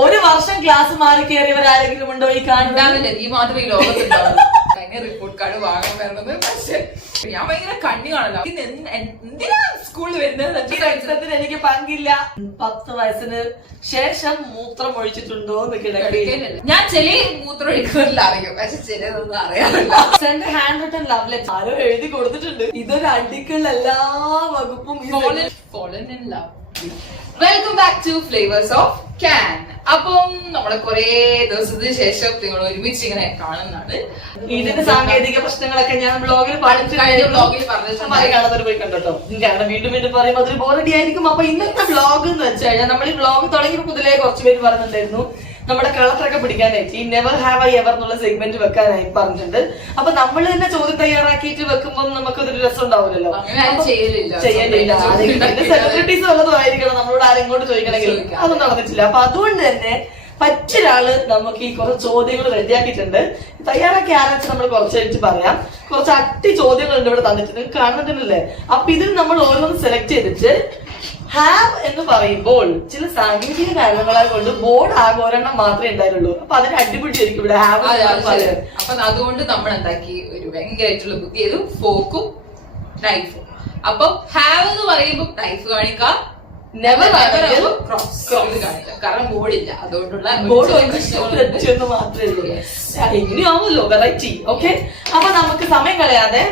ഒരു വർഷം ക്ലാസ് മാറി കയറിയവരാരെങ്കിലും ഉണ്ടോ ഈ കാണുന്നത്? ഈ മാത്രമേ ഈ ലോകത്തുണ്ടാവും. റിപ്പോർട്ട് കാർഡ് വാങ്ങാൻ വരണത്. പക്ഷെ ഞാൻ ഭയങ്കര കണ്ണി കാണല്ലോ. എന്തിനാ സ്കൂളിൽ വരുന്നത്? എനിക്ക് പങ്കില്ല. 10 വയസ്സിന് ശേഷം മൂത്രം ഒഴിച്ചിട്ടുണ്ടോ എന്ന് കിടക്കുകയില്ല. ഞാൻ ചില മൂത്രം ഒഴിക്കുന്നതിൽ അറിയും, പക്ഷെ ചിലതൊന്നും അറിയാറില്ല. ഹാൻഡ് റിട്ടൺ ലവ് ലെറ്റർ ആരോ എഴുതി കൊടുത്തിട്ടുണ്ട്. ഇതൊരു അടിക്കുള്ള എല്ലാ വകുപ്പും. Welcome back to flavours of can. അപ്പം നമ്മളെ കുറെ ദിവസത്തിന് ശേഷം നിങ്ങൾ ഒരുമിച്ച് ഇങ്ങനെ കാണുന്നതാണ്. ഇതിന്റെ സാങ്കേതിക പ്രശ്നങ്ങളൊക്കെ ഞാൻ ബ്ലോഗിൽ കാണാതെ പോയി കണ്ടോ. കാരണം വീണ്ടും വീണ്ടും പറയുമ്പോൾ അതൊരു ബോറടി ആയിരിക്കും. അപ്പൊ ഇന്നത്തെ വ്ലോഗ് എന്ന് വെച്ച് കഴിഞ്ഞാൽ നമ്മൾ ഈ വ്ലോഗ് തുടങ്ങിയ മുതലേ കുറച്ച് പേര് പറഞ്ഞിട്ടുണ്ടായിരുന്നു നമ്മുടെ കളറൊക്കെ പിടിക്കാനായിട്ട് ഈ നെവർ ഹാവ് ഐ എവർ എന്നുള്ള സെഗ്മെന്റ് വെക്കാനായി പറഞ്ഞിട്ടുണ്ട്. അപ്പൊ നമ്മൾ തന്നെ ചോദ്യം തയ്യാറാക്കിയിട്ട് വെക്കുമ്പോൾ നമുക്ക് ഇതൊരു രസം ഉണ്ടാവില്ലല്ലോ. ചെയ്യലില്ല. സെലിബ്രിറ്റീസ് ഉള്ളതുമായിരിക്കണം നമ്മളോട് ആരെങ്കിലും ചോദിക്കണമെങ്കിൽ. അതൊന്നും നടന്നിട്ടില്ല. അപ്പൊ അതുകൊണ്ട് തന്നെ പറ്റൊരാള് നമുക്ക് ഈ കുറച്ച് ചോദ്യങ്ങൾ റെഡിയാക്കിയിട്ടുണ്ട്. തയ്യാറാക്കി ആരാച്ച് നമ്മൾ കുറച്ച് കഴിഞ്ഞിട്ട് പറയാം. കുറച്ച് അട്ടി ചോദ്യങ്ങൾ ഉണ്ട് ഇവിടെ തന്നിട്ടുണ്ട്, കാണുന്നുണ്ടല്ലേ. അപ്പൊ ഇതിൽ നമ്മൾ ഓരോന്ന് സെലക്ട് ചെയ്തിട്ട് ഹാവ് എന്ന് പറയുമ്പോൾ ചില സാങ്കേതിക കാരണങ്ങളെ കൊണ്ട് ബോർഡ് ആകെ ഒരെണ്ണം മാത്രമേ ഉണ്ടായിരുള്ളൂ. അപ്പൊ അതിന് അടിപിടിയായിരിക്കും ഇവിടെ ഹാവ്. അപ്പൊ അതുകൊണ്ട് നമ്മൾ എന്താക്കി ഒരു ഭയങ്കരമായിട്ടുള്ള ബുദ്ധി ചെയ്തു, ഫോക്കും നൈഫും. അപ്പൊ ഹാവ് എന്ന് പറയുമ്പോൾ നൈഫ് കാണിക്കാം, നെവർ ക്രോസ് കാണിക്കാം. കാരണം ബോർഡില്ല, അതുകൊണ്ടുള്ള ബോർഡ് മാത്രമേ ഉള്ളൂ. എങ്ങനെയാവുമല്ലോ വെറൈറ്റി. ഓക്കെ, അപ്പൊ നമുക്ക് സമയം കളയാതെ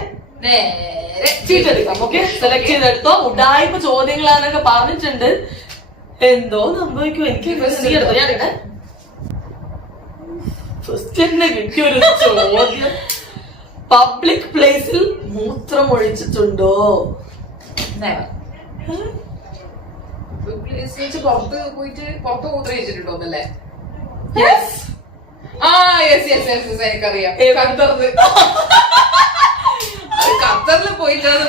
ചീട്ടെടുക്കാം. Okay, select ചെയ്തെടുത്തോ. ഉഡായ്പ ചോദ്യങ്ങളാന്നൊക്കെ പറഞ്ഞിട്ടുണ്ട്. എന്തോ സംഭവിക്കും എനിക്ക്. ഞാനിവിടെ ഫസ്റ്റ് തന്നെ കിട്ടിയൊരു ചോദ്യം, പബ്ലിക് പ്ലേസിൽ മൂത്രം ഒഴിച്ചിട്ടുണ്ടോ? പുറത്ത് പോയിട്ട് പുറത്ത് മൂത്രം ഒഴിച്ചിട്ടുണ്ടോ എന്നല്ലേ? എനിക്കറിയാം. ഖത്തറിൽ പോയിട്ടാണ്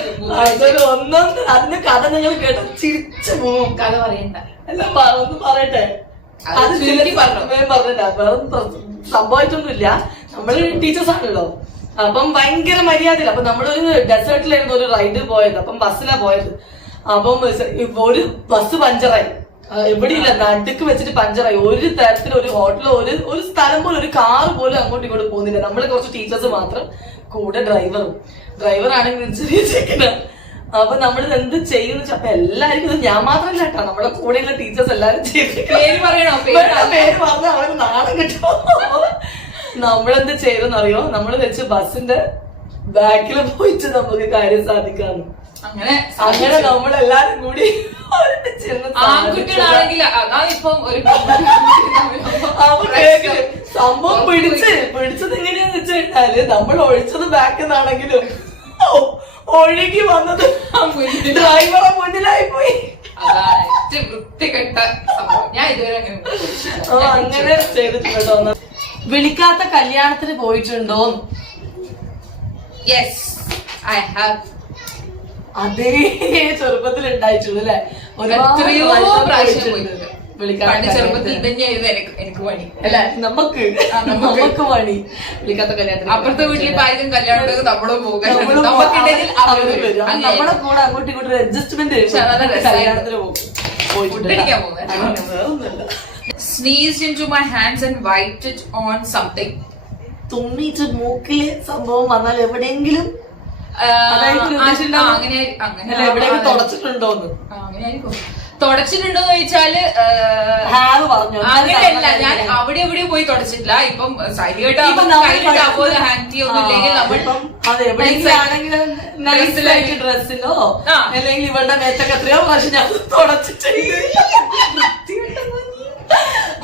അതിന്റെ കഥ നിങ്ങൾ കേട്ടോ ചിരിച്ചു പോവും. കഥ പറയണ്ട, എല്ലാം ഒന്ന് പറയട്ടെ. അത് പറഞ്ഞില്ല, സംഭവിച്ചൊന്നുമില്ല. നമ്മള് ടീച്ചേഴ്സ് ആണല്ലോ. അപ്പം ഭയങ്കര മര്യാദയില്ല. അപ്പൊ നമ്മളൊരു ഡെസേർട്ടിലായിരുന്നു ഒരു റൈഡ് പോയത്. അപ്പം ബസ്സിലാ പോയത്. അപ്പം ഒരു ബസ് പഞ്ചറായി. എവിടെയില്ല, നടുക്ക് വെച്ചിട്ട് പഞ്ചറായി. ഒരു തരത്തിലും ഒരു ഹോട്ടലോ ഒരു സ്ഥലം പോലും ഒരു കാർ പോലും അങ്ങോട്ടും ഇങ്ങോട്ട് പോകുന്നില്ല. നമ്മള് കുറച്ച് ടീച്ചേഴ്സ് മാത്രം, കൂടെ ഡ്രൈവർ ആണെങ്കിൽ ചെറിയ ചെക്കന. അപ്പൊ നമ്മൾ എന്ത് ചെയ്യുന്ന വെച്ചാൽ അപ്പൊ എല്ലാവർക്കും ഇത് ഞാൻ മാത്രമല്ല കേട്ടോ, നമ്മുടെ കൂടെയുള്ള ടീച്ചേഴ്സ് എല്ലാരും പേര് പറഞ്ഞ അവർക്ക് നാണം കിട്ടോ. നമ്മളെന്ത് ചെയ്തെന്നറിയോ? നമ്മൾ വെച്ച് ബസിന്റെ ബാക്കിൽ പോയിട്ട് നമുക്ക് കാര്യം സാധിക്കാന്ന്. അങ്ങനെ നമ്മളെല്ലാരും കൂടി ആൺകുട്ടികളാണെങ്കിൽ അതാണിപ്പം ഒരു സംഭവം പിടിച്ചത് എങ്ങനെയാന്ന് വെച്ച് കഴിഞ്ഞാല് നമ്മൾ ഒഴിച്ചത് ബാക്കിൽ നിന്നാണെങ്കിലും ഒഴുകി വന്നത് ഡ്രൈവറെ മുന്നിലായി പോയി. വൃത്തികെട്ട സംഭവം. ഞാൻ ഇതുവരെ അങ്ങനെ ചെയ്തിട്ടുണ്ടോ? വിളിക്കാത്ത കല്യാണത്തിന് പോയിട്ടുണ്ടോ? Yes, I have. അതേ ചെറുപ്പത്തിൽ ഉണ്ടായിട്ടുള്ളൂ അല്ലെ? എത്രയോ പ്രാവശ്യം പോയിട്ടുണ്ട്. ചെറുപ്പത്തിൽ തന്നെയായിരുന്നു എനിക്ക് പണി. അല്ല, നമുക്ക് പണി വിളിക്കാത്ത കല്യാണത്തിന്. അപ്പുറത്തെ വീട്ടിൽ പായകം കല്യാണം നമ്മളും പോകും. നമ്മളെ കൂടെ അങ്ങോട്ടും ഇങ്ങോട്ടും അഡ്ജസ്റ്റ്മെന്റ് കല്യാണത്തിന് പോകും. Sneezed into my hands and wiped it on something. തുമ്മിട്ട് മൂക്കില് സംഭവം വന്നാൽ എവിടെയെങ്കിലും എവിടെയെങ്കിലും തുടച്ചിട്ടുണ്ടോന്ന്. തുടച്ചിട്ടുണ്ടോന്ന് ചോദിച്ചാല് അങ്ങനെയല്ല, ഞാൻ അവിടെ എവിടെയും പോയി തുടച്ചിട്ടില്ല. ഇപ്പം സൈഡിലോട്ട് ഹാൻഡ് ഒന്നുമില്ലെങ്കിൽ ഡ്രസ്സിലോ അല്ലെങ്കിൽ ഇവളുടെ മേത്തൊക്കെ എത്രയോ പ്രാവശ്യം ഞാൻ തുടച്ചിട്ടുണ്ട്.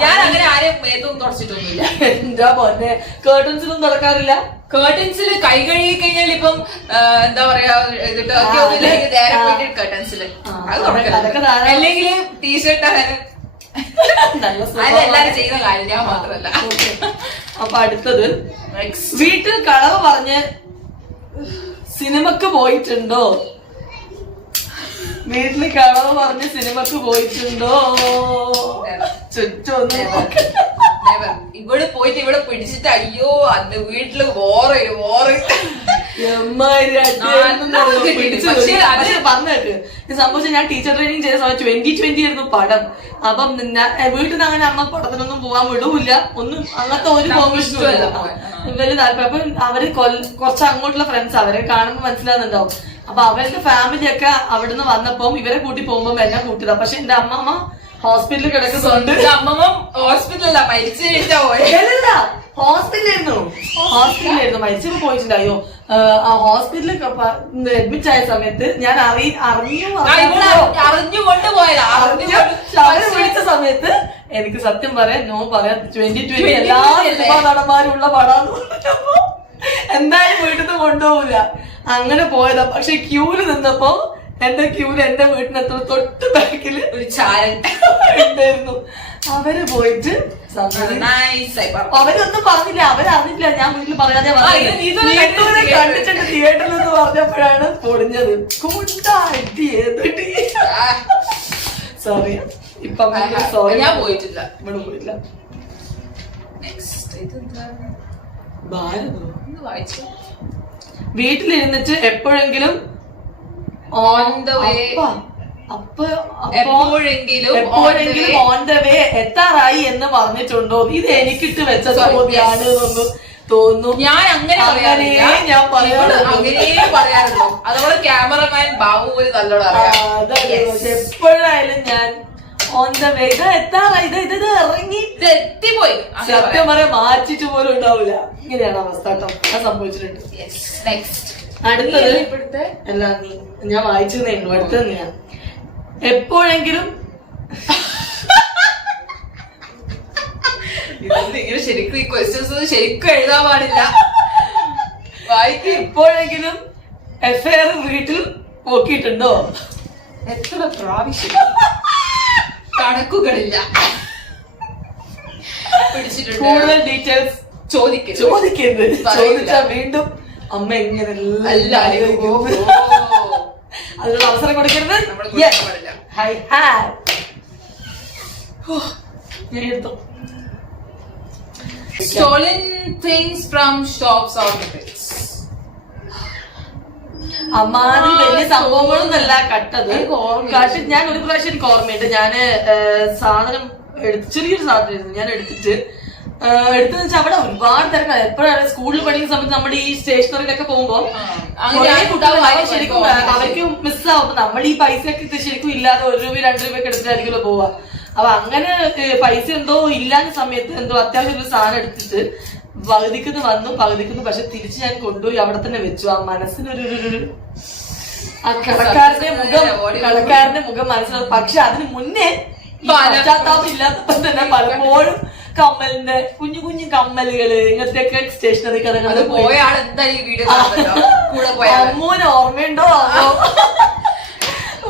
ഞാൻ അങ്ങനെ ആരെയും മേത്തൊന്നും തുടച്ചിട്ടൊന്നുമില്ല. എന്താ പോന്നെ, കേർട്ടൻസിലൊന്നും തുടക്കാറില്ല. കേർട്ടൻസിൽ കൈ കഴുകി കഴിഞ്ഞാൽ ഇപ്പം എന്താ പറയാ, നേരെ പോയിട്ട് കേർട്ടൻസില് അല്ലെങ്കിൽ ടീഷർട്ട് അതെല്ലാരും ചെയ്യുന്ന കാര്യം, ഞാൻ മാത്രമല്ല. അപ്പൊ അടുത്തത്, വീട്ടിൽ കളവ് പറഞ്ഞ് സിനിമക്ക് പോയിട്ടുണ്ടോ? വീട്ടില് കളവ് പറഞ്ഞ് സിനിമക്ക് പോയിട്ടുണ്ടോ? ചുറ്റൊന്നും ഇവിടെ പോയിട്ട് ഇവിടെ പിടിച്ചിട്ട് അയ്യോ അന്ന് വീട്ടില് വോറ് പറഞ്ഞേക്ക് ഇത് സംഭവിച്ച ഞാൻ ടീച്ചർ ട്രെയിനിങ് ചെയ്ത സമയം 2020 ആയിരുന്നു പടം. അപ്പം വീട്ടിൽ നിന്ന് അങ്ങനെ അമ്മ പടത്തിനൊന്നും പോകാൻ വിടൂല്ല, ഒന്നും അങ്ങനത്തെ ഒരു കോമ്പറ്റീഷനും വലിയ താല്പര്യം. അപ്പൊ അവര് കുറച്ച് അങ്ങോട്ടുള്ള ഫ്രണ്ട്സ് അവരെ കാണുമ്പോൾ മനസ്സിലാകുന്നുണ്ടാവും. അപ്പൊ അവരുടെ ഫാമിലി ഒക്കെ അവിടുന്ന് വന്നപ്പം ഇവരെ കൂട്ടി പോകുമ്പോ എന്നെ കൂട്ടിയതാ. പക്ഷെ എന്റെ അമ്മമ്മ ഹോസ്പിറ്റലിൽ കിടക്കുന്നുണ്ട്. അമ്മമ്മ ഹോസ്പിറ്റലല്ല മരിച്ചു ഹോസ്പിറ്റലായിരുന്നു മരിച്ചപ്പോ പോയിട്ടുണ്ടായോ. ആ ഹോസ്പിറ്റലിൽ അഡ്മിറ്റ് ആയ സമയത്ത് ഞാൻ അറിഞ്ഞുകൊണ്ട് പോയതാ. അവരെ വിളിച്ച സമയത്ത് എനിക്ക് സത്യം പറയാൻ 2020 എല്ലാ സിനിമാ നടന്മാരുള്ള പടാന്ന് പറഞ്ഞപ്പോ എന്തായാലും വീട്ടിൽ നിന്ന് കൊണ്ടുപോകില്ല, അങ്ങനെ പോയതാ. പക്ഷെ ക്യൂല് നിന്നപ്പോ എന്റെ വീട്ടിനത്ര തൊട്ട് ബാക്കില് ഒരു ചാരൻ ഉണ്ടായിരുന്നു. അവര് പോയിട്ട് അവരൊന്നും പറഞ്ഞില്ല, അവരറിഞ്ഞില്ല ഞാൻ വീട്ടിൽ പറയാതെ കണ്ടിട്ടുണ്ട് തിയേറ്ററിൽ എന്ന് പറഞ്ഞപ്പോഴാണ് പൊളിഞ്ഞത്. സോറി ഇപ്പം ഞാൻ പോയിട്ടില്ല, ഇവിടെ പോയില്ല. വീട്ടിലിരുന്നിട്ട് എപ്പോഴെങ്കിലും ഓൺ ദ വേ എപ്പോഴെങ്കിലും ഓൺ ദ വേ എത്താറായി എന്ന് പറഞ്ഞിട്ടുണ്ടോ? ഇത് എനിക്കിട്ട് വെച്ച ചോദ്യമാണ് എന്നൊന്നും തോന്നുന്നു. ഞാൻ അങ്ങനെ ഞാൻ പറയാറുള്ളൂ. അതുപോലെ ക്യാമറമാൻ ബാബു ഒരു നല്ലോണം എപ്പോഴായാലും ഞാൻ ഓൺ ദ വേ ഇത് എത്താറായി ഇത് ഇറങ്ങി എത്തിപ്പോയി സത്യം പറയാൻ മാറ്റിട്ട് പോലും ഉണ്ടാവില്ല. ഇങ്ങനെയാണ് അവസ്ഥ കേട്ടോ, അത് സംഭവിച്ചിട്ടുണ്ട്. അടുത്തത് ഇപ്പോഴത്തെ അല്ല ഞാൻ വായിച്ചതേ ഉള്ളൂ. അടുത്തത് ഞാൻ എപ്പോഴെങ്കിലും ഇങ്ങനെ ശരിക്കും ഈ ക്വസ്റ്റ്യൻസ് ശരിക്കും എഴുതാൻ പാടില്ല. വായിക്കും. എപ്പോഴെങ്കിലും എഫ്ഐആർ വീട്ടിൽ നോക്കിയിട്ടുണ്ടോ? എത്ര പ്രാവശ്യം? കണക്കുകളില്ല. പിടിച്ചിട്ടുണ്ട്. കൂടുതൽ ഡീറ്റെയിൽസ് ചോദിക്കരുത്. ചോദിച്ചാ വീണ്ടും അമ്മ എങ്ങനെ അതിനുള്ള അവസരം കൊടുക്കരുത്. Stolen things from shops or markets. അമ്മാതിരി വലിയ സംഭവങ്ങളൊന്നല്ല കട്ടത്. ഞാൻ ഒരു പ്രാവശ്യം എനിക്ക് ഓർമ്മയുണ്ട്. ഞാന് സാധനം ചെറിയൊരു സാധനം ഞാൻ എടുത്തെന്ന് വെച്ചാൽ അവിടെ ഒരുപാട് തിരക്കാണ്. എപ്പോഴാണ് സ്കൂളിൽ പഠിക്കുന്ന സമയത്ത് നമ്മുടെ ഈ സ്റ്റേഷനറിയിലൊക്കെ പോകുമ്പോ ശരിക്കും അവർക്ക് മിസ്സാവും. നമ്മൾ ഈ പൈസയൊക്കെ ശരിക്കും ഇല്ലാതെ 1 രൂപ 2 രൂപയൊക്കെ എടുത്തിട്ടായിരിക്കുമല്ലോ പോവാ. അപ്പൊ അങ്ങനെ പൈസ എന്തോ ഇല്ലാത്ത സമയത്ത് എന്തോ അത്യാവശ്യം ഒരു സാധനം എടുത്തിട്ട് പകുതിക്കുന്നു പക്ഷെ തിരിച്ച് ഞാൻ കൊണ്ടുപോയി അവിടെ തന്നെ വെച്ചു. ആ മനസ്സിനൊരു ആ കടക്കാരന്റെ മുഖം മനസ്സിലാവും. പക്ഷെ അതിന് മുന്നേ പശ്ചാത്താപം ഇല്ലാത്തപ്പോ തന്നെ പലപ്പോഴും കമ്മലിന്റെ കുഞ്ഞു കുഞ്ഞു കമ്മലുകള് ഇങ്ങനത്തെയൊക്കെ സ്റ്റേഷനറി കഥകൾ അമ്മൂന് ഓർമ്മയുണ്ടോ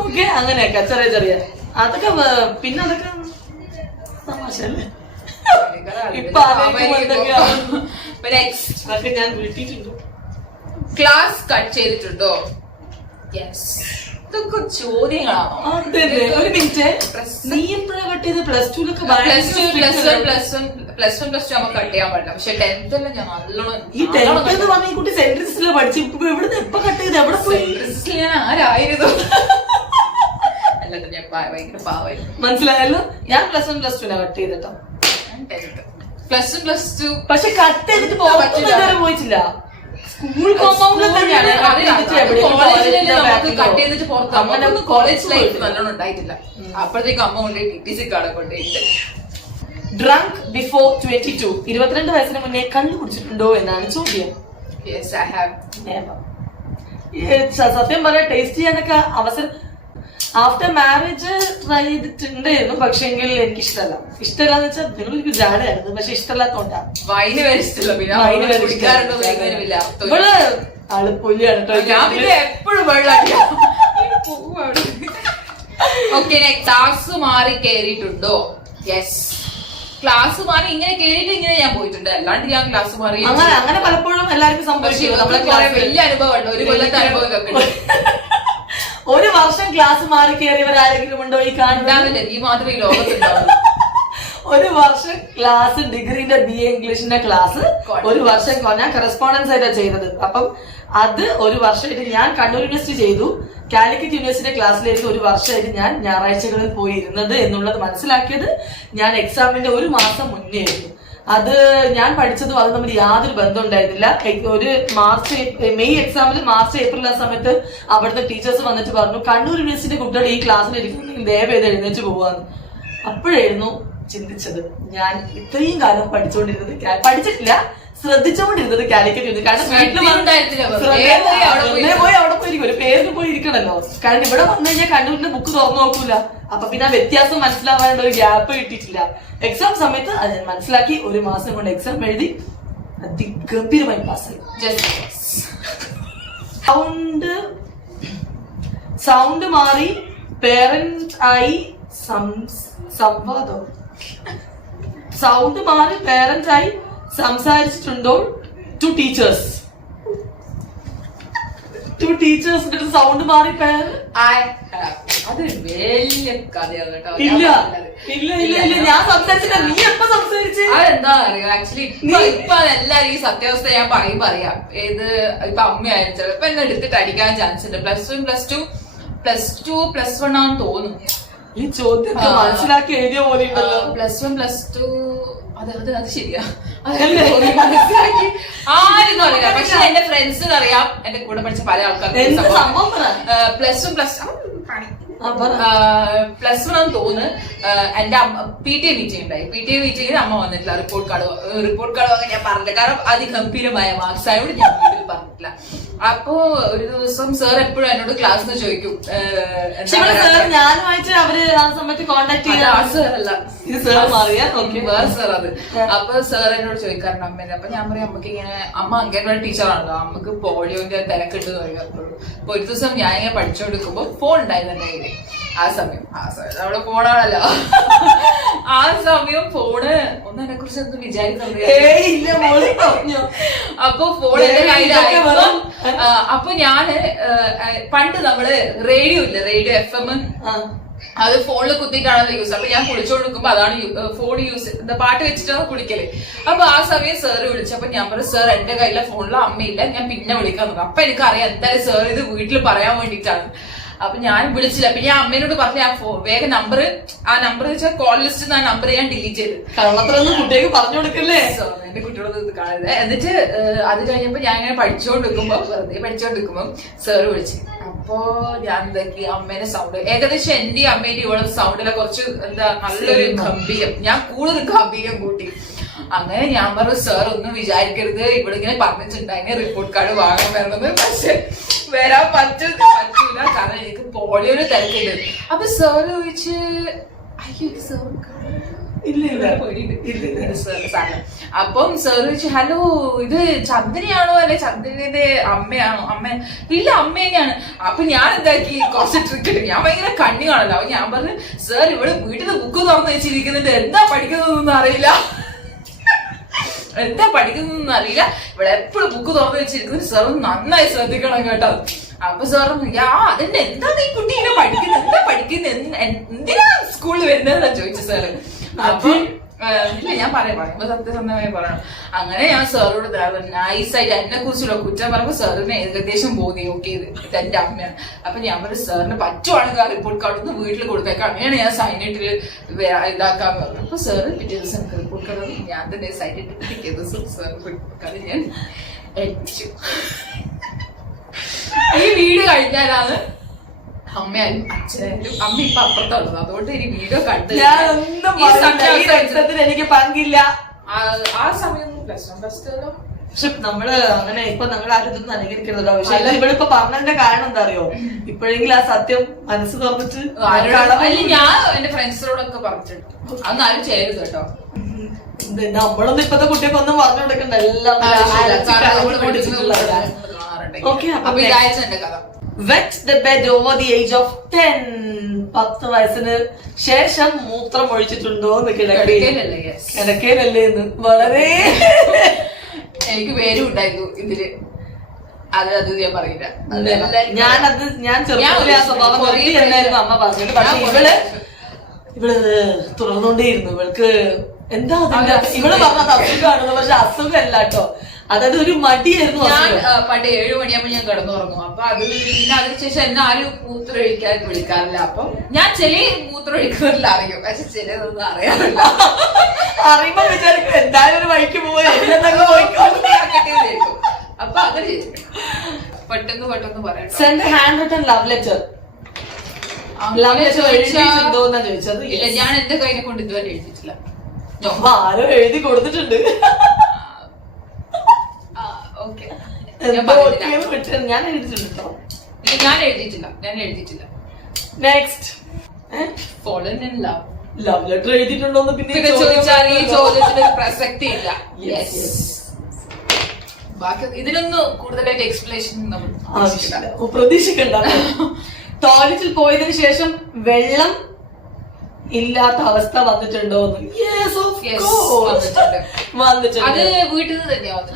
ഓക്കെ അങ്ങനെയൊക്കെ ചെറിയ അതൊക്കെ പിന്നെ അതൊക്കെ തമാശല്ലേ. ഇപ്പൊ അതൊക്കെ ഞാൻ വീട്ടിട്ടുണ്ട്. ക്ലാസ് കട്ട് ചെയ്തിട്ടുണ്ടോ? ഇതൊക്കെ ചോദ്യങ്ങളാണോ? ഒരു മിനിറ്റ്, നീ എപ്പോഴാ കട്ട് ചെയ്ത്? പ്ലസ് ടു നമുക്ക് കട്ട് ചെയ്യാൻ പാടില്ല. പക്ഷെ 10th ഞാൻ നല്ലോണം ഈ 10th എന്ന് പറഞ്ഞ കുട്ടി സെന്റ് ക്രിസ്റ്റിലാണ് പഠിച്ചു. ഇവിടുന്ന് എപ്പോ കട്ട് ചെയ്ത് എവിടെ പോയി? ഞാൻ ആരായിരുന്നു? ഞാൻ ഭയങ്കര പാവായിരുന്നു. മനസ്സിലായല്ലോ. ഞാൻ +1 +2 കട്ട് ചെയ്തിട്ടോ. +1 +2 പക്ഷെ കട്ട് ചെയ്തിട്ട് പോയിട്ടില്ല. സ്കൂൾ കോമ്പൗണ്ടിൽ തന്നെയാണ് കോളേജ് ലൈഫ് നല്ലോണം ഉണ്ടായിട്ടില്ല. അപ്പോഴത്തേക്കും അമ്മ കൊണ്ട് TTC കാർഡ് കൊണ്ടിട്ട്. ഡ്രങ്ക് ബിഫോർ 22 22 വയസ്സിന് മുന്നേ കള്ളു കുടിച്ചിട്ടുണ്ടോ എന്നാണ് ചോദ്യം. സത്യം പറയാൻ ടേസ്റ്റ് ചെയ്യാനൊക്കെ അവസരം ആഫ്റ്റർ മാരേജ് ട്രൈ ചെയ്തിട്ടുണ്ടായിരുന്നു. പക്ഷെങ്കിൽ എനിക്ക് ഇഷ്ടമല്ലാന്ന് വെച്ചാൽ നിങ്ങൾക്ക് ജാടായിരുന്നു. പക്ഷെ ഇഷ്ടമല്ലാത്തോണ്ടാണ്. ഇവള് ആള് പൊല്ലിയാണ് എപ്പോഴും ക്ലാസ് മാറി കേറിയിട്ടുണ്ടോ? യെസ്, ക്ലാസ് മാറി ഇങ്ങനെ കേറിയിട്ട് ഇങ്ങനെ ഞാൻ പോയിട്ടുണ്ട്. അല്ലാണ്ട് ഞാൻ ക്ലാസ് മാറി അങ്ങനെ പലപ്പോഴും എല്ലാവർക്കും സംഭവിച്ചു. വലിയ അനുഭവമുണ്ട്. ഒരു കൊല്ലത്തെ അനുഭവം ഒക്കെ ഒരു വർഷം ക്ലാസ് മാറി കയറിയവർ ആരെങ്കിലും ഉണ്ടോ ഈ കാണുന്നത്? ഈ മാത്രമേ ഈ ലോകത്തുണ്ടാവുള്ളൂ. ഒരു വർഷം ക്ലാസ് ഡിഗ്രീന്റെ BA ഇംഗ്ലീഷിന്റെ ക്ലാസ് ഒരു വർഷം ഞാൻ കറസ്പോണ്ടൻസ് ആയിട്ടാണ് ചെയ്തത്. അപ്പം അത് ഒരു വർഷമായിട്ട് ഞാൻ കണ്ണൂർ യൂണിവേഴ്സിറ്റി ചെയ്തു. കാലിക്കറ്റ് യൂണിവേഴ്സിറ്റി ക്ലാസ്സിലേക്ക് ഒരു വർഷമായിട്ട് ഞാൻ ഞായറാഴ്ചകളിൽ പോയി ഇരുന്നത് എന്നുള്ളത് മനസ്സിലാക്കിയത് ഞാൻ എക്സാമിന്റെ ഒരു മാസം മുന്നേ ആയിരുന്നു. അത് ഞാൻ പഠിച്ചതും അത് തമ്മിൽ യാതൊരു ബന്ധം ഉണ്ടായിരുന്നില്ല. ഒരു മെയ് എക്സാമിൽ മാർച്ച് ഏപ്രിൽ ആ സമയത്ത് അവിടുത്തെ ടീച്ചേഴ്സ് വന്നിട്ട് പറഞ്ഞു കണ്ണൂർ യൂണിവേഴ്സിറ്റി കുട്ടികൾ ഈ ക്ലാസ്സിൽ ഇരിക്കുന്ന ദയവേത് എഴുന്നേറ്റ് പോവാന്ന്. അപ്പോഴായിരുന്നു ചിന്തിച്ചത് ഞാൻ ഇത്രയും കാലം പഠിച്ചിട്ടില്ല, ശ്രദ്ധിച്ചുകൊണ്ടിരുന്നത് കാലിക്കറ്റ് യൂണിവേഴ്സിറ്റി. കാരണം വീട്ടിൽ പോയി അവിടെ പോയിരിക്കും, ഒരു പേരിന് പോയി ഇരിക്കണല്ലോ. കാരണം ഇവിടെ വന്നു കഴിഞ്ഞാൽ കണ്ണൂരിന്റെ ബുക്ക് തുറന്നു നോക്കൂല. അപ്പൊ പിന്നെ ആ വ്യത്യാസം മനസ്സിലാവാനുള്ള ഒരു ഗ്യാപ്പ് കിട്ടിയിട്ടില്ല. എക്സാം സമയത്ത് അത് ഞാൻ മനസ്സിലാക്കി. ഒരു മാസം കൊണ്ട് എക്സാം എഴുതി അതിഗംഭീരമായി പാസ്സായി. സൗണ്ട് മാറി പേരന്റ് ആയി സംവാദം. സൗണ്ട് മാറി പേരന്റ് ആയി സംസാരിച്ചിട്ടുണ്ടോ? ടു ടീച്ചേഴ്സ് സൗണ്ട് മാറി അതൊരു വലിയ കഥയാണ് കേട്ടോ. ഇല്ല ഞാൻ സംസാരിച്ചില്ല. നീ എപ്പോ സംസാരിച്ചു? അതെന്താ അറിയാം, ആക്ച്വലി ഇപ്പൊ അതെല്ലാരും ഈ സത്യാവസ്ഥ ഞാൻ പറയാം. ഏത് ഇപ്പൊ അമ്മയായാലും ചിലപ്പോ എന്നെ എടുത്തിട്ട് അടിക്കാൻ ചാൻസ് ഉണ്ട്. പ്ലസ് വൺ ആണെന്ന് തോന്നുന്നു. ഈ ചോദ്യം മനസ്സിലാക്കി എഴുതിയ പോലെ +1 +2 അത് ശരിയാ. മനസ്സിലാക്കി ആരും അറിയാം, പക്ഷെ എന്റെ ഫ്രണ്ട്സിന് അറിയാം, എന്റെ കൂടെ പഠിച്ച പല ആൾക്കാർക്കും. +1 ആണെന്ന് തോന്നുന്നു. എന്റെ PTA മീറ്റിംഗ് ഉണ്ടായി. PTA മീറ്റിംഗിന് അമ്മ വന്നിട്ടില്ല. റിപ്പോർട്ട് കാർഡ് വാങ്ങാൻ ഞാൻ പറഞ്ഞില്ല, കാരണം അതിഗംഭീരമായ മാർക്സ് ആയതുകൊണ്ട് ഞാൻ വീട്ടിൽ പറഞ്ഞിട്ടില്ല. അപ്പോ ഒരു ദിവസം സാർ എപ്പോഴും എന്നോട് ക്ലാസ്സിന് ചോദിക്കും, ഞാനുമായിട്ട് അവര് ആ സമയത്ത് കോണ്ടാക്ട് വേറെ സാർ അത്. അപ്പൊ സാർ എന്നോട് ചോദിക്കാറുണ്ട് അമ്മേനെ. അപ്പൊ ഞാൻ പറയും അമ്മക്ക് ഇങ്ങനെ, അമ്മ അംഗൻവാടി ടീച്ചറാണല്ലോ, അമ്മക്ക് പോളിയോന്റെ തിരക്കുണ്ട് ചോദിക്കാറുള്ളൂ. അപ്പൊ ഒരു ദിവസം ഞാൻ ഇങ്ങനെ പഠിച്ചുകൊടുക്കുമ്പോ ഫോൺ ഉണ്ടായിരുന്നു എന്റെ കയ്യില്. ആ സമയം നമ്മുടെ ഫോണാണല്ലോ. ആ സമയം ഫോണ് ഒന്ന് എന്നെ കുറിച്ച് ഒന്ന് വിചാരിക്കുന്നു. അപ്പൊ ഫോൺ എന്റെ കയ്യിലായപ്പോ അപ്പൊ ഞാന് പണ്ട് നമ്മള് റേഡിയോ ഇല്ല, റേഡിയോ FM, അത് ഫോണിൽ കുത്തിയിട്ടാണല്ലോ യൂസ്. അപ്പൊ ഞാൻ കുളിച്ചോണ്ടിരിക്കുമ്പോ അതാണ് ഫോൺ യൂസ്, എന്താ പാട്ട് വെച്ചിട്ടാണ് കുളിക്കല്. അപ്പൊ ആ സമയം സാറ് വിളിച്ചപ്പോ ഞാൻ പറഞ്ഞു സാർ എന്റെ കയ്യിലെ ഫോണിലെ അമ്മയില്ല, ഞാൻ പിന്നെ വിളിക്കാൻ നോക്കാം. അപ്പൊ എനിക്കറിയാം എന്തായാലും സാർ ഇത് വീട്ടിൽ പറയാൻ വേണ്ടിയിട്ടാണ്. അപ്പൊ ഞാൻ വിളിച്ചില്ല. പിന്നെ ഞാൻ അമ്മേനോട് പറഞ്ഞു ഞാൻ വേഗം ആ നമ്പർ വെച്ചാൽ കോൾ ലിസ്റ്റ് ആ നമ്പർ ഞാൻ ഡിലീറ്റ് ചെയ്ത്. കുട്ടികൾക്ക് പറഞ്ഞു കൊടുക്കല്ലേ, എന്റെ കുട്ടികളൊന്നും ഇത് കാണരുത്. എന്നിട്ട് അത് കഴിഞ്ഞപ്പോ ഞാൻ ഇങ്ങനെ വെറുതെ പഠിച്ചോണ്ടിരിക്കുമ്പോ സാറ് വിളിച്ചു. അപ്പൊ ഞാൻ എന്താക്കി, അമ്മേനെ സൗണ്ട് ഏകദേശം എന്റെ അമ്മേന്റെ ഇവിടെ സൗണ്ടിലെ കുറച്ച് എന്താ നല്ലൊരു ഗംഭീരം, ഞാൻ കൂടുതൽ ഗംഭീരം കൂട്ടി. അങ്ങനെ ഞാൻ പറഞ്ഞു സാർ ഒന്നും വിചാരിക്കരുത്, ഇവിടെ ഇങ്ങനെ പറഞ്ഞിട്ടുണ്ടായിരുന്നു റിപ്പോർട്ട് കാർഡ് വാങ്ങാൻ വരണമെന്ന്, പക്ഷെ വരാൻ പറ്റൂല, കാരണം എനിക്ക് പോളിയോന് തിരക്കുണ്ട്. അപ്പൊ സാറ് ചോദിച്ച് അയ്യോ സാർ അപ്പം സാർ ചോദിച്ചു ഹലോ ഇത് ചന്ദ്രയാണോ അല്ലെ ചന്ദ്രന്റെ അമ്മയാണോ? ഇല്ല അമ്മ തന്നെയാണ്. അപ്പൊ ഞാൻ എന്താക്കി കുറച്ച് ട്രിക്ക് ഇട്ട്, ഞാൻ ഭയങ്കര കണ്ണി കാണല്ലോ. അപ്പൊ ഞാൻ പറഞ്ഞു സാർ ഇവിടെ വീട്ടിൽ നിന്ന് ബുക്ക് തുറന്ന് വെച്ചിരിക്കുന്നുണ്ട്, എന്താ പഠിക്കുന്നതൊന്നും അറിയില്ല, അറിയില്ല, ഇവിടെ എപ്പോഴും ബുക്ക് തുറന്ന് വെച്ചിരിക്കുന്നത്, സാർ നന്നായി ശ്രദ്ധിക്കണം കേട്ടോ. അപ്പൊ സാർ അതെന്നെ എന്താണ് ഈ കുട്ടി ഇങ്ങനെ പഠിക്കുന്നത് എന്തിനാ സ്കൂളിൽ വരുന്നതെന്നാ ചോദിച്ചു സാറ്. അപ്പൊ ഇല്ല ഞാൻ പറയുമ്പോ സത്യസന്ധമായി പറയണം. അങ്ങനെ ഞാൻ സാറോട് നൈസായിട്ട് എന്നെ കുറിച്ചുള്ള കുറ്റം പറയുമ്പോ സാറിന് ഏകദേശം ബോധി ഓക്കെ ഇത് എന്റെ അമ്മയാണ്. അപ്പൊ ഞാൻ പറഞ്ഞു സാറിന് പറ്റുവാണെങ്കിൽ ആ റിപ്പോർട്ട് കാർഡ് ഒന്ന് വീട്ടിൽ കൊടുത്തേക്കാം, അങ്ങനെയാണ് ഞാൻ സൈനിട്ടില് ഇതാക്കാൻ പറഞ്ഞു. അപ്പൊ സാറ് പിറ്റേ ദിവസം റിപ്പോർട്ട് കാർഡ് ഞാൻ തന്നെ സൈനിട്ട് പിറ്റേ ദിവസം സാർ റിപ്പോർട്ട് കാർഡ് ഞാൻ ഏൽപ്പിച്ചു. ഈ വീട് കഴിഞ്ഞാലാണ് അമ്മയായാലും അച്ഛനായാലും അമ്മ ഇപ്പൊ അപ്പുറത്തുള്ളത്, അതുകൊണ്ട് ഈ വീഡിയോ കണ്ട് എനിക്ക് പങ്കില്ല. ആ സമയം പക്ഷെ നമ്മള് അങ്ങനെ ഇപ്പൊ നിങ്ങൾ ആരും ഇതൊന്നും അനുകരിക്കരുതല്ലോ. പക്ഷെ ഇവിടെ ഇപ്പൊ പറഞ്ഞതിന്റെ കാരണം എന്താ അറിയോ, ഇപ്പോഴെങ്കിലും ആ സത്യം മനസ്സ് തുറന്നിട്ട് ഞാൻ എന്റെ ഫ്രണ്ട്സിനോടൊക്കെ പറഞ്ഞിട്ടുണ്ട്, അതൊന്നും ആരും ചെയ്യരുത് കേട്ടോ. നമ്മളൊന്നും ഇപ്പത്തെ കുട്ടികൾക്കൊന്നും പറഞ്ഞു കൊടുക്കണ്ട, എല്ലാം wet the bed over the age of 10. 10 വയസ്സിന് ശേഷം മൂത്രം ഒഴിച്ചിട്ടുണ്ടോ എന്ന് കിടക്കയിലല്ലേ എന്ന് വളരെ എനിക്ക് പേരും ഉണ്ടായിരുന്നു ഇതില്. അത് ഞാൻ പറയില്ല. ഞാൻ ചെറുപ്പത്തിലെ ആ സ്വഭാവം എന്നായിരുന്നു അമ്മ പറഞ്ഞത്. പക്ഷെ ഇവള് തുറന്നുകൊണ്ടേയിരുന്നു. ഇവൾക്ക് എന്താ ഇവള് പറഞ്ഞത് അസുഖമാണെന്ന്, പക്ഷെ അസുഖമല്ല കേട്ടോ. അതായത് ഒരു മടിയായിരുന്നു. ഞാൻ പണ്ട് 7 മണിയാകുമ്പോ ഞാൻ കിടന്നുറങ്ങും. അപ്പൊ അത് പിന്നെ അതിനുശേഷം എന്നെ ആരും മൂത്രമൊഴിക്കാൻ വിളിക്കാറില്ല. അപ്പൊ ഞാൻ ചില മൂത്രമൊഴിക്കുന്നില്ല അറിയും, പക്ഷെ ചിലതൊന്നും അറിയാറില്ല. അറിയുമ്പോ വിചാരിക്കും എന്തായാലും ഒരു വഴിക്ക് പോയി അപ്പൊ അങ്ങനെ ചെയ്തിട്ടുണ്ട്. പെട്ടെന്ന് പറയാം. Send hand written love letter. Love letter എഴുതിയിട്ടുണ്ടോ എന്നാ ചോദിച്ചത്. ഇല്ല, ഞാൻ എന്റെ കയ്യിനെ കൊണ്ട് ഇതുവരെ എഴുതിയിട്ടില്ല. ആരോ എഴുതി കൊടുത്തിട്ടുണ്ട്. ഞാൻ എഴുതിയിട്ടുണ്ടോ? ഞാൻ എഴുതിയിട്ടില്ല. Next, fallen in love. Love letter എഴുതിയിട്ടുണ്ടോന്ന് പിന്നെ ചോദിച്ചാൽ ഈ ചോദ്യത്തിന് പ്രസക്തി ഇല്ല. ബാക്കി ഇതിനൊന്നും കൂടുതലായിട്ട് എക്സ്പ്ലനേഷൻ നമ്മൾ പ്രതീക്ഷിക്കണ്ട. ടോയ്ലറ്റിൽ പോയതിനു ശേഷം വെള്ളം ഇല്ലാത്ത അവസ്ഥ വന്നിട്ടുണ്ടോ? അത് വീട്ടിൽ നിന്ന് തന്നെയാണ്.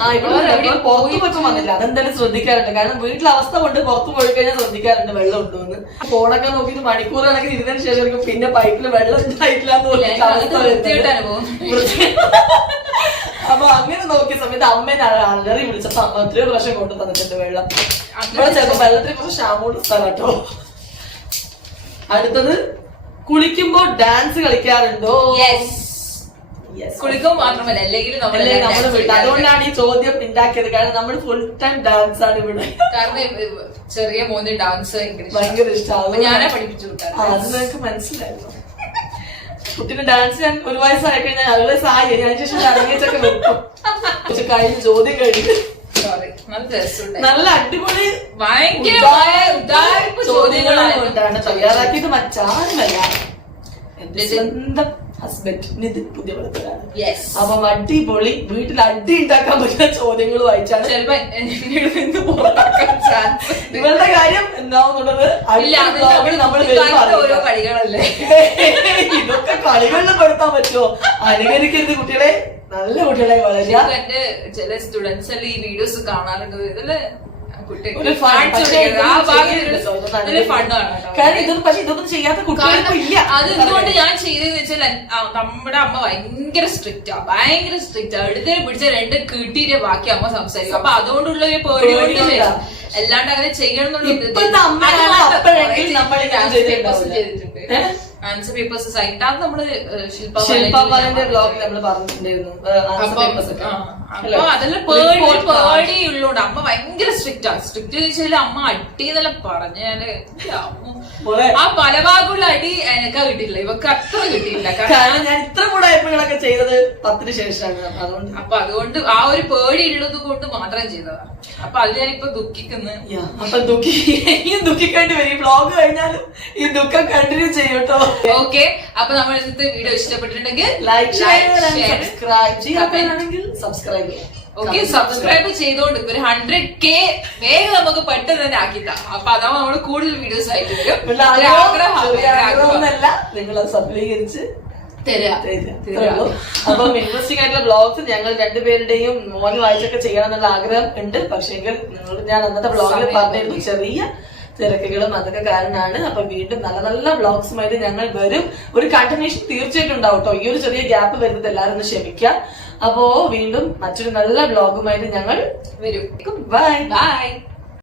പുറത്തു പോയപ്പോ വന്നില്ല. അതെന്തായാലും ശ്രദ്ധിക്കാറുണ്ട്. കാരണം വീട്ടിലെ അവസ്ഥ കൊണ്ട് പുറത്തു പോയി കഴിഞ്ഞാൽ ശ്രദ്ധിക്കാറുണ്ട് വെള്ളം ഉണ്ടോ എന്ന്. ഫോണൊക്കെ നോക്കിയിട്ട് മണിക്കൂർ കണക്കിന് ഇരുന്നതിന് ശേഷം പിന്നെ പൈപ്പിൽ വെള്ളം ഉണ്ടായിട്ടില്ല എന്ന് പറഞ്ഞിട്ട് അവസ്ഥ അപ്പൊ അങ്ങനെ നോക്കിയ സമയത്ത് അമ്മേനെ അലറി വിളിച്ചപ്പോ അമ്മ എത്രയോ പ്രാവശ്യം കൊണ്ടു തന്നിട്ടുണ്ട് വെള്ളം. ഇവിടെ ചിലപ്പോ വെള്ളത്തിനെ കുറിച്ച് ക്ഷാമമുള്ള സ്ഥലം കേട്ടോ. അടുത്തത്, കുളിക്കുമ്പോ ഡാൻസ് കളിക്കാറുണ്ടോ? കുളിക്കുമ്പോൾ മാത്രമല്ല, അല്ലെങ്കിൽ അതുകൊണ്ടാണ് ഈ ചോദ്യം ഉണ്ടാക്കിയത്. കാരണം നമ്മൾ ഫുൾ ടൈം ഡാൻസ് ആണ് ഇവിടെ. കാരണം ചെറിയ മോന് ഡാൻസ് ഭയങ്കര ഇഷ്ടമാണ്. ഞാനാ പഠിപ്പിച്ചു കൊടുക്കാം. അത് നിങ്ങൾക്ക് മനസ്സിലായിരുന്നു. കുട്ടിന്റെ ഡാൻസ് ഞാൻ 1 വയസ്സായി കഴിഞ്ഞാൽ 1 വയസ്സായി അതിന് ശേഷം അരങ്ങേറ്റൊക്കെ വെക്കും. പക്ഷെ കഴിഞ്ഞ ചോദ്യം കഴിഞ്ഞു. നല്ല അടിപൊളി ചോദ്യങ്ങളാണ് തയ്യാറാക്കിയത്. മറ്റാരുമല്ല, എന്റെ സ്വന്തം ഹസ്ബൻഡ് നിതിൻ പുതിയ വളർത്തലാണ്. അപ്പം അടിപൊളി വീട്ടിൽ അടി ഉണ്ടാക്കാൻ പറ്റുന്ന ചോദ്യങ്ങൾ വായിച്ചാണ്. നിങ്ങളുടെ കാര്യം എന്താവുന്നുള്ളത് നമ്മൾ ഓരോ കളികളല്ലേ. ഇതൊക്കെ കളികളിൽ പെടുത്താൻ പറ്റുമോ? അനുകരിക്കരുത് കുട്ടികളെ, നല്ല കുട്ടികളെ വളരുക. എന്റെ ചില സ്റ്റുഡൻസ് അല്ലേ ഈ വീഡിയോസ് കാണാറുണ്ട്. ഇതില് ഇതൊന്നും ചെയ്യാത്ത കുട്ടികളൊന്നും ഇല്ല. അതുകൊണ്ട് ഞാൻ ചെയ്തതെന്ന് വെച്ചാൽ നമ്മുടെ അമ്മ ഭയങ്കര സ്ട്രിക്റ്റാ. എടുത്തേലും പിടിച്ച 2 കിട്ടിയിട്ട് ബാക്കി അമ്മ സംസാരിക്കും. അപ്പൊ അതുകൊണ്ടുള്ള ഒരു പേടി അല്ലാണ്ട് അങ്ങനെ ചെയ്യണം ആൻസർ പേപ്പേഴ്സ് സൈറ്റ് അത് നമ്മള് ശില്പാന്റെ ബ്ലോഗിൽ നമ്മൾ പറഞ്ഞിട്ടുണ്ടായിരുന്നു. അപ്പൊ അതെല്ലാം പേടിയുള്ളൂണ്ട്. അമ്മ ഭയങ്കര സ്ട്രിക്റ്റ് ചോദിച്ചാല് അമ്മ അടി എന്നെല്ലാം പറഞ്ഞാല് ആ പല ഭാഗമുള്ള അടി എനക്കാ കിട്ടിയില്ല, ഇവക്ക് അത്ര കിട്ടിയില്ല. കാരണം ഞാൻ ഇത്ര കൂടെ എപ്പോഴൊക്കെ ചെയ്തത് 10ന് ശേഷമാണ്. അപ്പൊ അതുകൊണ്ട് ആ ഒരു പേടി ഉള്ളത് കൊണ്ട് മാത്രം ചെയ്തതാ. അപ്പൊ അത് ഞാനിപ്പോ ദുഃഖിക്കുന്നു. അപ്പൊ ദുഃഖിക്കേണ്ടി വരും. ഈ ബ്ലോഗ് കഴിഞ്ഞാലും ഈ ദുഃഖം കണ്ടിന്യൂ ചെയ്യട്ടോ. ഓക്കെ, അപ്പൊ നമ്മൾ ഇന്നത്തെ വീഡിയോ ഇഷ്ടപ്പെട്ടിട്ടുണ്ടെങ്കിൽ ലൈക്ക്, സബ്സ്ക്രൈബ് ചെയ്യാണെങ്കിൽ സബ്സ്ക്രൈബ് ചെയ്യാം. ഓക്കെ, സബ്സ്ക്രൈബ് ചെയ്തോണ്ട് ഒരു 100K വേഗം നമുക്ക് പെട്ടെന്ന് തന്നെ ആക്കിത്താം. അപ്പൊ അതാവുമ്പോ നമ്മള് കൂടുതൽ വീഡിയോസ് ആയിട്ട് വരും. നിങ്ങളത് സഫലീകരിച്ച് അപ്പം ഇൻട്രസ്റ്റിംഗ് ആയിട്ടുള്ള ബ്ലോഗ്സ് ഞങ്ങൾ 2 പേരുടെയും മോന് വായിച്ചൊക്കെ ചെയ്യണം എന്നുള്ള ആഗ്രഹം ഉണ്ട്. പക്ഷേങ്കിൽ നിങ്ങളോട് ഞാൻ അന്നത്തെ ബ്ലോഗിൽ പറഞ്ഞിരുന്നു ചെറിയ തിരക്കുകളും അതൊക്കെ കാരണമാണ്. അപ്പൊ വീണ്ടും നല്ല നല്ല ബ്ലോഗ്സുമായിട്ട് ഞങ്ങൾ വരും. ഒരു കണ്ടിന്യൂഷൻ തീർച്ചയായിട്ടും ഉണ്ടാവും കേട്ടോ. ഈ ഒരു ചെറിയ ഗ്യാപ്പ് വരുന്നത് എല്ലാവരും ഒന്ന് ക്ഷമിക്കുക. അപ്പോ വീണ്ടും മറ്റൊരു നല്ല ബ്ലോഗുമായിട്ട് ഞങ്ങൾ വരും. ബൈ.